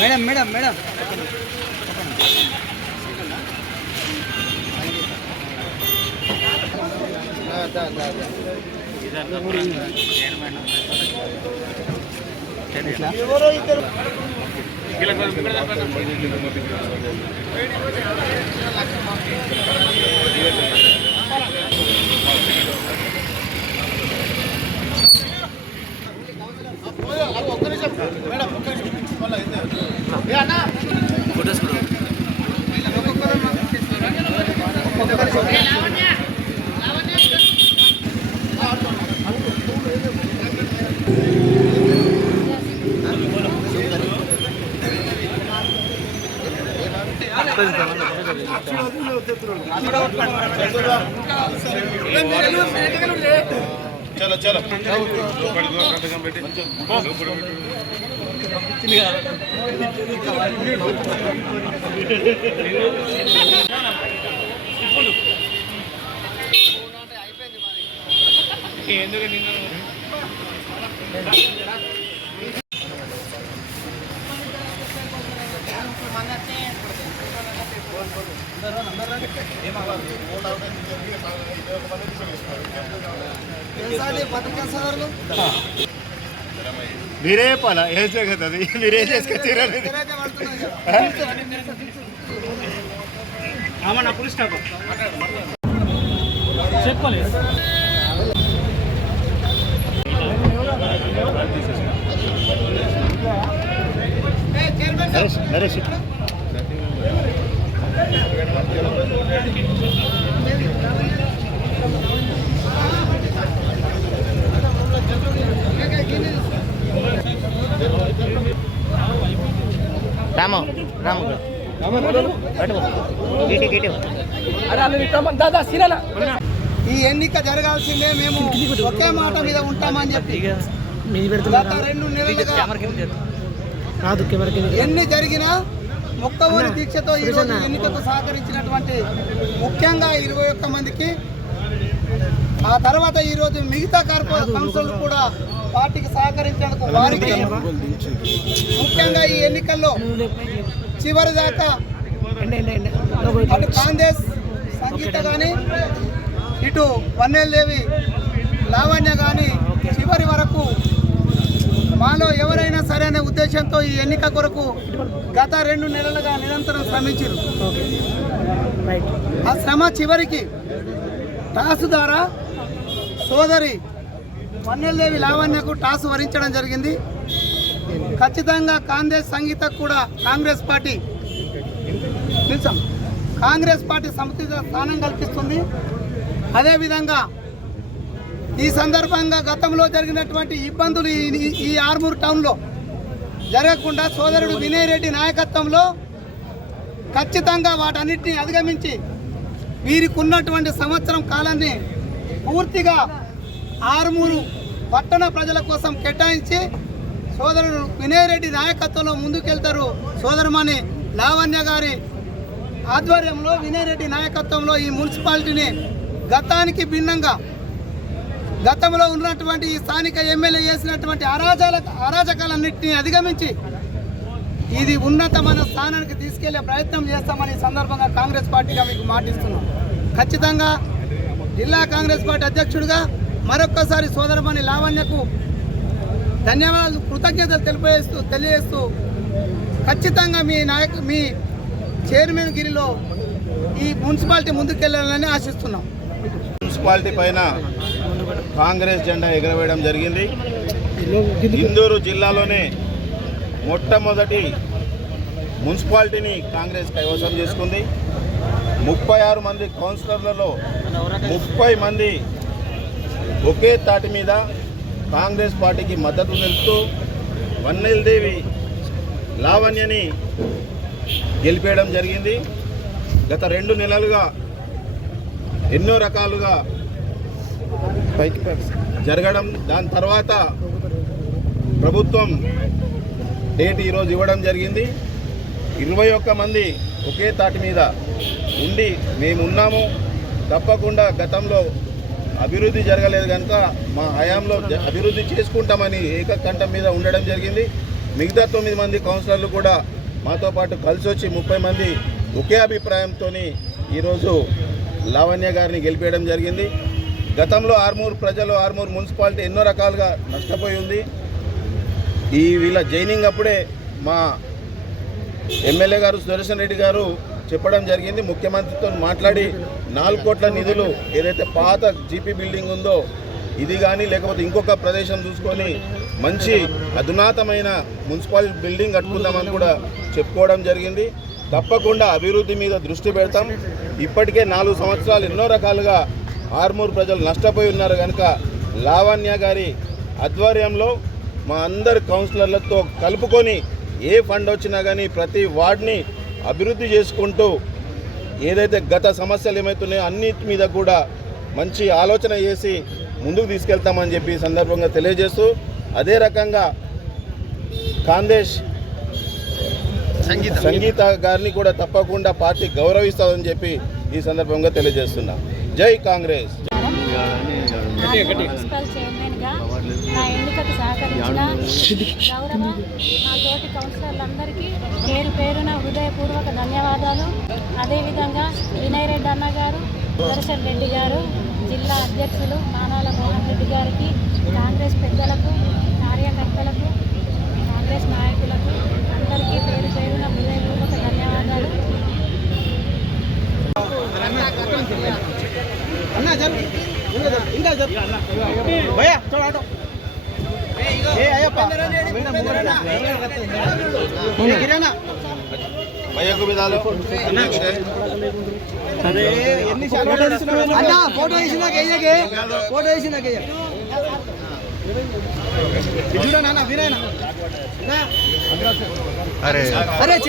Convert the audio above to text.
Madam madam madam चलो चलो మీరే చెప్పాలా వేసే కదా మీరే చేసుకొచ్చారు చెప్పాలి నరేష్ రాము రాము ఈ ఎన్నిక జరగాల్సిందే, మేము ఒకే మాట మీద ఉంటామని చెప్పి గత 2 నెలలుగా ఎన్ని జరిగినా మొక్కవోని దీక్షతో ఈరోజు ఎన్నికకు సహకరించినటువంటి ముఖ్యంగా 21 మందికి, ఆ తర్వాత ఈరోజు మిగతా కౌన్సిల్ కూడా పార్టీకి సహకరించేందుకు వారికి, ముఖ్యంగా ఈ ఎన్నికల్లో చివరి దాకా అటు కాంగ్రెస్ సంగీత కానీ ఇటు వన్నెలదేవి లావణ్య కానీ చివరి వరకు మాలో ఎవరైనా సరైన ఉద్దేశంతో ఈ ఎన్నిక కొరకు గత 2 నెలలుగా నిరంతరం శ్రమించారు. ఆ శ్రమ చివరికి టాసు ద్వారా సోదరి వన్నెలదేవి లావణ్యకు టాసు వరించడం జరిగింది. ఖచ్చితంగా కాంగ్రెస్ సంగీతకు కూడా కాంగ్రెస్ పార్టీ సముచిత స్థానం కల్పిస్తుంది. అదేవిధంగా ఈ సందర్భంగా గతంలో జరిగినటువంటి ఇబ్బందులు ఈ ఆర్మూర్ టౌన్లో జరగకుండా సోదరుడు వినయ్ రెడ్డి నాయకత్వంలో ఖచ్చితంగా వాటన్నిటిని అధిగమించి వీరికి ఉన్నటువంటి సంవత్సరం కాలాన్ని పూర్తిగా ఆర్మూరు పట్టణ ప్రజల కోసం కేటాయించి సోదరుడు వినయ్ రెడ్డి నాయకత్వంలో ముందుకెళ్తారు. సోదరుమణి లావణ్య గారి ఆధ్వర్యంలో వినయ్ రెడ్డి నాయకత్వంలో ఈ మున్సిపాలిటీని గతానికి భిన్నంగా గతంలో ఉన్నటువంటి ఈ స్థానిక ఎమ్మెల్యే చేసినటువంటి అరాజకాలన్నింటినీ అధిగమించి ఇది ఉన్నతమైన స్థానానికి తీసుకెళ్లే ప్రయత్నం చేస్తామని సందర్భంగా కాంగ్రెస్ పార్టీగా మీకు మాటిస్తున్నాం. ఖచ్చితంగా జిల్లా కాంగ్రెస్ పార్టీ అధ్యక్షుడిగా మరొక్కసారి సోదరమణి లావణ్యకు ధన్యవాదాలు, కృతజ్ఞతలు తెలియజేస్తూ ఖచ్చితంగా మీ చైర్మన్ గిరిలో ఈ మున్సిపాలిటీ ముందుకెళ్లాలని ఆశిస్తున్నాం. మున్సిపాలిటీ పైన కాంగ్రెస్ జెండా ఎగరవేయడం జరిగింది. ఇందూరు జిల్లాలోనే మొట్టమొదటి మున్సిపాలిటీని కాంగ్రెస్ కైవసం చేసుకుంది. 36 మంది కౌన్సిలర్లలో 30 మంది ఒకే తాటి మీద కాంగ్రెస్ పార్టీకి మద్దతు తెలుపుతూ వన్నెలదేవి లావణ్యని గెలిపేయడం జరిగింది. గత 2 నెలలుగా ఎన్నో రకాలుగా జరగడం, దాని తర్వాత ప్రభుత్వం డేట్ ఈరోజు ఇవ్వడం జరిగింది. 21 మంది ఒకే తాటి మీద ఉండి మేమున్నాము, తప్పకుండా గతంలో అభివృద్ధి జరగలేదు కనుక మా హయాంలో అభివృద్ధి చేసుకుంటామని ఏకకంఠం మీద ఉండడం జరిగింది. మిగతా 9 మంది కౌన్సిలర్లు కూడా మాతో పాటు కలిసి వచ్చి 30 మంది ఒకే అభిప్రాయంతో ఈరోజు లావణ్య గారిని గెలిపేయడం జరిగింది. గతంలో ఆర్మూర్ ప్రజలు, ఆర్మూర్ మున్సిపాలిటీ ఎన్నో రకాలుగా నష్టపోయి ఉంది. వీళ్ళ జైనింగ్ అప్పుడే మా ఎమ్మెల్యే గారు సుదర్శన్ రెడ్డి గారు చెప్పడం జరిగింది. ముఖ్యమంత్రితో మాట్లాడి 4 కోట్ల నిధులు ఏదైతే పాత జీపీ బిల్డింగ్ ఉందో ఇది కానీ లేకపోతే ఇంకొక ప్రదేశం చూసుకొని మంచి అధునాతమైన మున్సిపల్ బిల్డింగ్ కట్టుకుందామని కూడా చెప్పుకోవడం జరిగింది. తప్పకుండా అభివృద్ధి మీద దృష్టి పెడతాం. ఇప్పటికే 4 సంవత్సరాలు ఎన్నో రకాలుగా ఆర్మూర్ ప్రజలు నష్టపోయి ఉన్నారు కనుక లావణ్య గారి ఆధ్వర్యంలో మా అందరి కౌన్సిలర్లతో కలుపుకొని ఏ ఫండ్ వచ్చినా కానీ ప్రతి వార్డ్ని అభివృద్ధి చేసుకుంటూ ఏదైతే గత సమస్యలు ఏమవుతున్నాయో అన్నిటి మీద కూడా మంచి ఆలోచన చేసి ముందుకు తీసుకెళ్తామని చెప్పి ఈ సందర్భంగా తెలియజేస్తూ అదే రకంగా కాందేశ్ సంగీత గారిని కూడా తప్పకుండా పార్టీ గౌరవిస్తుందని చెప్పి ఈ సందర్భంగా తెలియజేస్తున్నా. జై కాంగ్రెస్. మున్సిపల్ చైర్మన్గా నా ఎన్నికకు సహకరించిన గౌరవ మా తోటి కౌన్సిలర్లందరికీ పేరు పేరున హృదయపూర్వక ధన్యవాదాలు. అదేవిధంగా వినయ్ రెడ్డి అన్న గారు, సుదర్శన్ రెడ్డి గారు, జిల్లా అధ్యక్షులు మానాల మోహన్ రెడ్డి గారికి, కాంగ్రెస్ పెద్దలకు, కార్యకర్తలకు, కాంగ్రెస్ నాయకులకు అందరికీ పేరు పేరున హృదయపూర్వక ధన్యవాదాలు. ఫోటో వేసినాకే నాన్న వినయనా అరే సర్పంచ్